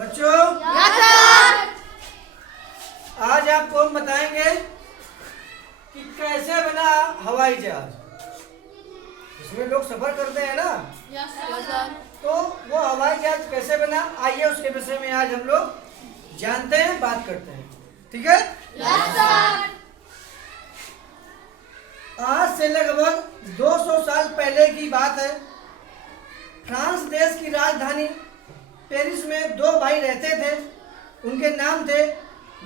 बच्चों आज आपको हम बताएंगे कि कैसे बना हवाई जहाज। इसमें लोग सफर करते हैं ना, तो वो हवाई जहाज कैसे बना, आइए उसके विषय में आज हम लोग जानते हैं, बात करते हैं। ठीक है? आज से लगभग 200 साल पहले की बात है। फ्रांस देश की राजधानी पेरिस में दो भाई रहते थे। उनके नाम थे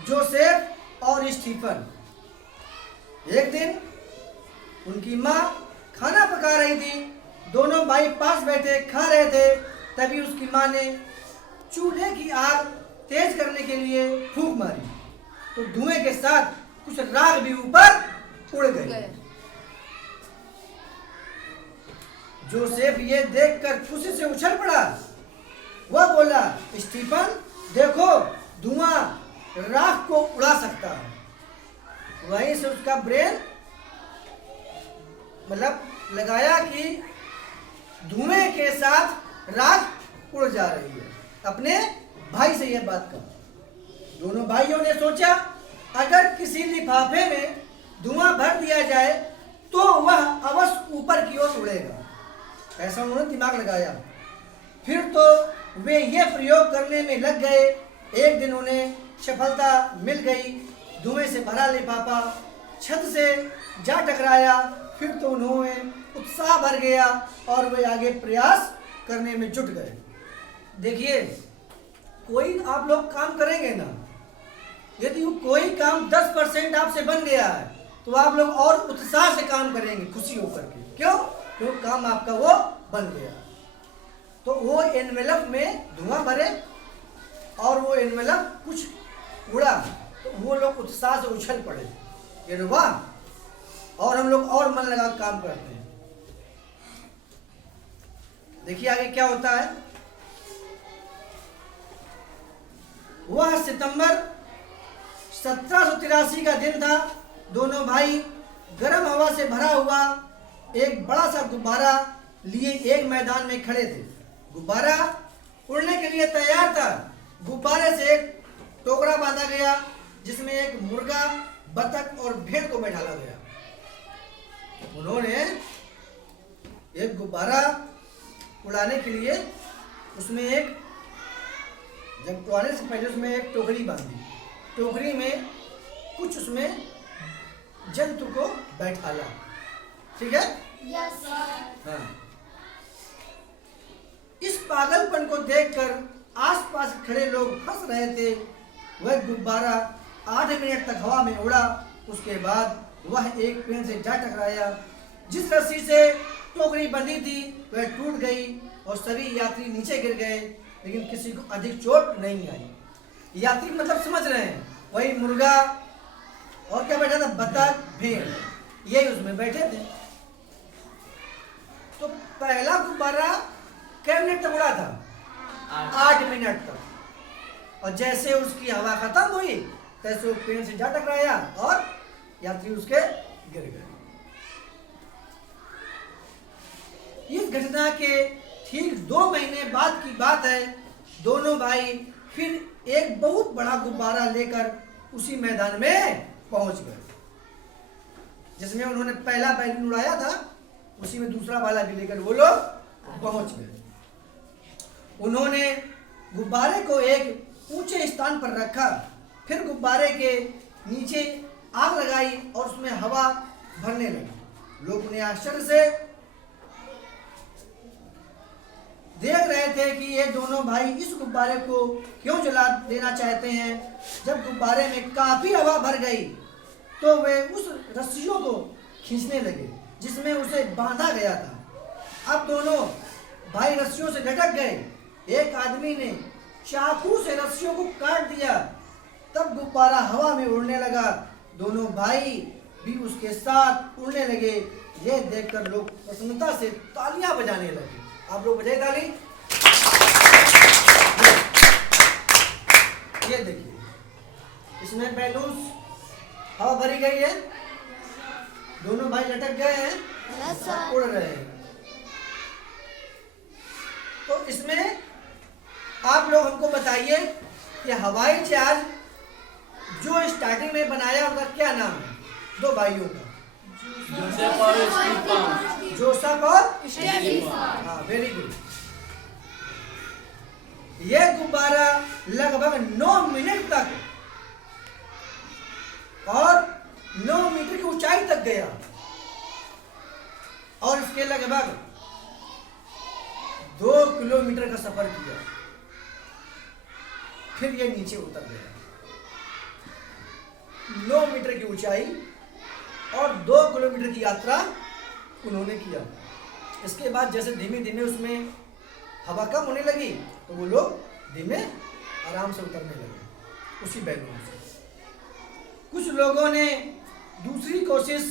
जोसेफ और स्टीफन। एक दिन उनकी माँ खाना पका रही थी। दोनों भाई पास बैठे खा रहे थे। तभी उसकी माँ ने चूल्हे की आग तेज करने के लिए फूंक मारी, तो धुएं के साथ कुछ राख भी ऊपर उड़ गई। जोसेफ ये देखकर खुशी से उछल पड़ा। वह बोला, स्टीफन देखो, धुआं राख को उड़ा सकता है। वहीं से उसका ब्रेन लगाया कि धुएं के साथ राख उड़ जा रही है। अपने भाई से यह बात कहा। दोनों भाइयों ने सोचा, अगर किसी लिफाफे में धुआं भर दिया जाए तो वह अवश्य ऊपर की ओर उड़ेगा। ऐसा उन्होंने दिमाग लगाया। फिर तो वे ये प्रयोग करने में लग गए। एक दिन उन्हें सफलता मिल गई। धुएं से भरा लिफाफा छत से जा टकराया। फिर तो उन्हें उत्साह भर गया और वे आगे प्रयास करने में जुट गए। देखिए, कोई आप लोग काम करेंगे ना, यदि कोई काम 10% आपसे बन गया है तो आप लोग और उत्साह से काम करेंगे, खुशी होकर के। क्यों? क्योंकि काम आपका वो बन गया। तो वो एनवेलप में धुआं भरे और वो एनवेलप कुछ उड़ा, तो वो लोग उत्साह से उछल पड़े, ये वाह, और हम लोग और मन लगा काम करते हैं। देखिए आगे क्या होता है। वह सितंबर 1783 का दिन था। दोनों भाई गर्म हवा से भरा हुआ एक बड़ा सा गुब्बारा लिए एक मैदान में खड़े थे। गुब्बारा उड़ने के लिए तैयार था। गुब्बारे से एक टोकरा बांधा गया जिसमें एक मुर्गा, बतख और भेड़ को बैठाला गया। उन्होंने एक गुब्बारा उड़ाने के लिए जब उड़ाने से पहले उसमें एक टोकरी बांधी। टोकरी में कुछ उसमें जंतु को बैठाला। ठीक है? हाँ। इस पागलपन को देखकर आसपास खड़े लोग हंस रहे थे। वह गुब्बारा 8 मिनट तक हवा में उड़ा। उसके बाद वह एक पेड़ से जा टकराया। जिस रस्सी से टोकरी बंधी थी वह टूट गई और सभी यात्री नीचे गिर गए, लेकिन किसी को अधिक चोट नहीं आई। यात्री समझ रहे हैं, वही मुर्गा और क्या बैठा था, बतख, भेड़, यही उसमें बैठे थे। तो पहला गुब्बारा कितने मिनट तक उड़ा था? 8 मिनट तक। और जैसे उसकी हवा खत्म हुई तैसे वो पेड़ से जा टकराया और यात्री उसके गिर गए। इस घटना के ठीक 2 महीने बाद की बात है। दोनों भाई फिर एक बहुत बड़ा गुब्बारा लेकर उसी मैदान में पहुंच गए जिसमें उन्होंने पहला बैलून उड़ाया था। उसी में दूसरा वाला भी लेकर वो लोग पहुंच गए। उन्होंने गुब्बारे को एक ऊंचे स्थान पर रखा। फिर गुब्बारे के नीचे आग लगाई और उसमें हवा भरने लगी। लोग उन्हें आश्चर्य से देख रहे थे कि ये दोनों भाई इस गुब्बारे को क्यों जला देना चाहते हैं। जब गुब्बारे में काफी हवा भर गई तो वे उस रस्सियों को खींचने लगे जिसमें उसे बांधा गया था। अब दोनों भाई रस्सियों से लटक गए। एक आदमी ने चाकू से रस्सियों को काट दिया। तब गुब्बारा हवा में उड़ने लगा। दोनों भाई भी उसके साथ उड़ने लगे। यह देखकर लोग प्रसन्नता से तालियां बजाने लगे। आप लोग बजाइए ताली। ये देखिए, इसमें बैलून हवा भरी गई है। दोनों भाई लटक गए हैं, उड़ रहे हैं। तो इसमें आप लोग हमको बताइए कि हवाई जहाज जो स्टार्टिंग में बनाया उनका क्या नाम है? दो भाइयों का, जोसेफ और स्टीफन। हाँ, वेरी गुड। यह गुब्बारा लगभग 9 मिनट तक और 9 मीटर की ऊंचाई तक गया और इसके लगभग 2 किलोमीटर का सफर किया, फिर यह नीचे उतर गया। 9 मीटर की ऊंचाई और 2 किलोमीटर की यात्रा उन्होंने किया। इसके बाद जैसे धीमे धीमे उसमें हवा कम होने लगी तो वो लोग धीमे आराम से उतरने लगे उसी बैलून से। कुछ लोगों ने दूसरी कोशिश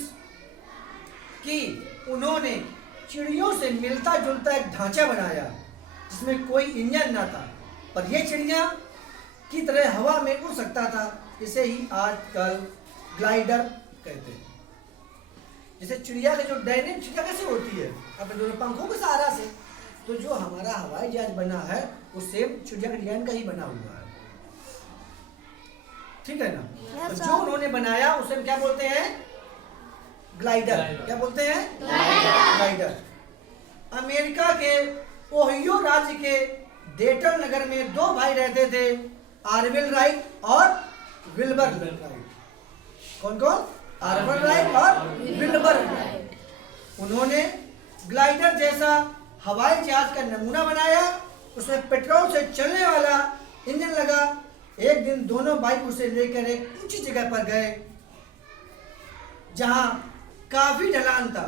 की, उन्होंने चिड़ियों से मिलता जुलता एक ढांचा बनाया जिसमें कोई इंजन ना था, पर यह चिड़िया की तरह हवा में उड़ सकता था। इसे ही आजकल ग्लाइडर कहते हैं। जैसे चिड़िया का जो डायनेमिक चिड़िया कैसे होती है अपने दोनों पंखों के सहारा से, तो जो हमारा हवाई जहाज बना है वो सेम चिड़िया के डिजाइन का ही बना हुआ है, ठीक है ना। तो जो उन्होंने बनाया उसे हम क्या बोलते हैं? ग्लाइडर। क्या बोलते हैं? ग्लाइडर। अमेरिका के ओहियो राज्य के डेटल नगर में 2 भाई रहते थे, आर्वेल राइट और विल्बर राइट। कौन कौन? आर्वेल राइट और विल्बर राइट। उन्होंने ग्लाइडर जैसा हवाई जहाज का नमूना बनाया, उसमें पेट्रोल से चलने वाला इंजन लगा। एक दिन दोनों भाई उसे लेकर एक ऊंची जगह पर गए जहां काफी ढलान था।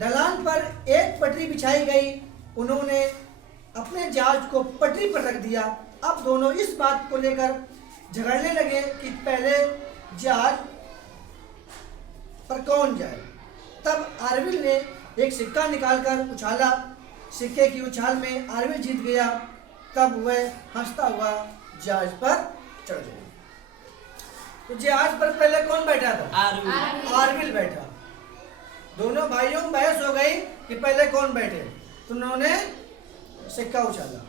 ढलान पर एक पटरी बिछाई गई। उन्होंने अपने जहाज को पटरी पर रख दिया। अब दोनों इस बात को लेकर झगड़ने लगे कि पहले जहाज पर कौन जाए। तब आर्विल ने एक सिक्का निकालकर उछाला। सिक्के की उछाल में आर्विल जीत गया। तब वह हंसता हुआ जहाज पर चढ़ गया। तो जहाज पर पहले कौन बैठा था? आर्विल बैठा। दोनों भाइयों में बहस हो गई कि पहले कौन बैठे, तो उन्होंने सिक्का उछाला।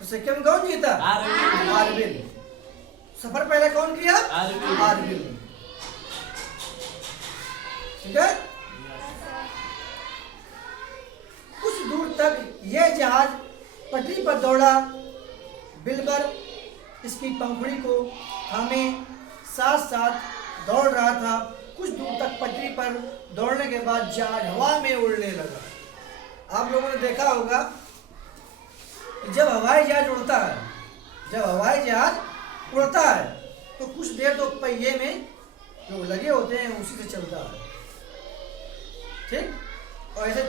तो सिक्के में कौन जीता? आर्विल। सफर पहले कौन किया? आर्विल। ठीक है। कुछ दूर तक यह जहाज पटरी पर दौड़ा। बिल्बर इसकी पंखुड़ी को थामे साथ साथ दौड़ रहा था। कुछ दूर तक पटरी पर दौड़ने के बाद जहाज हवा में उड़ने लगा। आप लोगों ने देखा होगा कि जब हवाई जहाज उड़ता है, तो कुछ देर तो पहिए में जो लगे होते हैं उसी से चलता है, ठीक। और ऐसे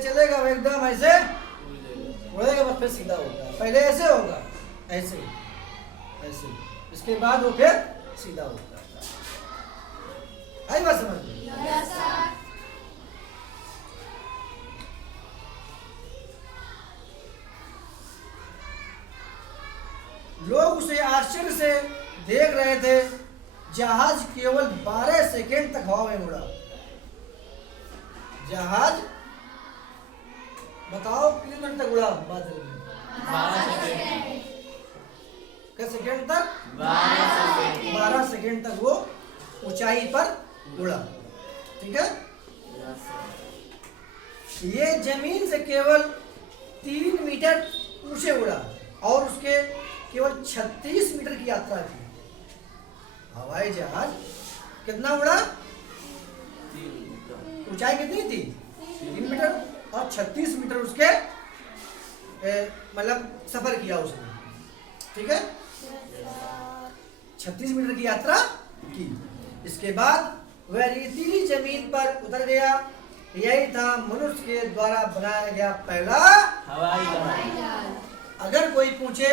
चलेगा वो एकदम ऐसे उड़ेगा, बस फिर सीधा होगा। पहले ऐसे होगा, ऐसे, इसके बाद वो फिर सीधा होता है। आई बात समझ में? Yes, sir. लोग उसे आश्चर्य से देख रहे थे। जहाज केवल 12 सेकेंड तक हवा में उड़ा। जहाज बताओ कितने मिनट तक उड़ा बादल में? 12 सेकेंड तक? 12 सेकेंड तक वो ऊंचाई पर उड़ा, ठीक है। ये जमीन से केवल 3 मीटर ऊंचे उड़ा और उसके केवल 36 मीटर की यात्रा की। हवाई जहाज कितना उड़ा? ऊंचाई कितनी थी? 3 मीटर और 36 मीटर उसके मतलब सफर किया उसने, ठीक है। 36 मीटर की यात्रा की। इसके बाद वह रेतीली जमीन पर उतर गया। यही था मनुष्य के द्वारा बनाया गया पहला हवाई जहाज। अगर कोई पूछे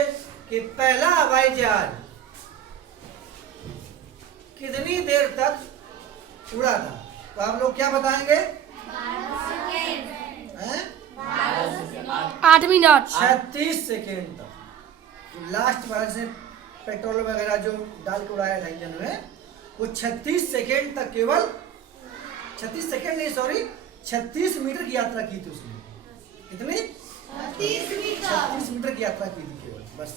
कि पहला हवाई जहाज कितनी देर तक उड़ा था, तो आप लोग क्या बताएंगे? 8 मिनट 36 सेकेंड तक। लास्ट वाला से पेट्रोल वगैरह जो डाल के उड़ाया था इंजन में, वो 36 सेकेंड तक, केवल 36 सेकेंड नहीं, सॉरी 36 मीटर की यात्रा की थी उसने। कितनी? 36 मीटर की यात्रा की थी। बस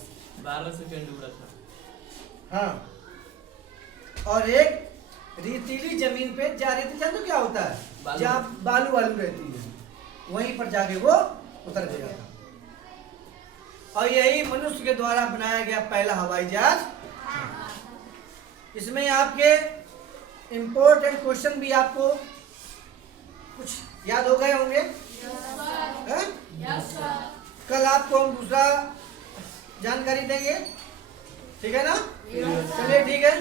12 सेकंड उड़ा था। हाँ, और एक रेतीली जमीन पे जा रही थी, जानते हो क्या होता है? बालू। जहाँ बालू वालू रहती है वहीं पर जाके वो उतर गया था। और यही मनुष्य के द्वारा बनाया गया पहला हवाई जहाज। इसमें आपके इम्पोर्टेंट क्वेश्चन भी आपको कुछ याद हो गए होंगे। हैं? कल आपको हम दूसरा जानकारी देंगे, ठीक है ना? चलिए ठीक है।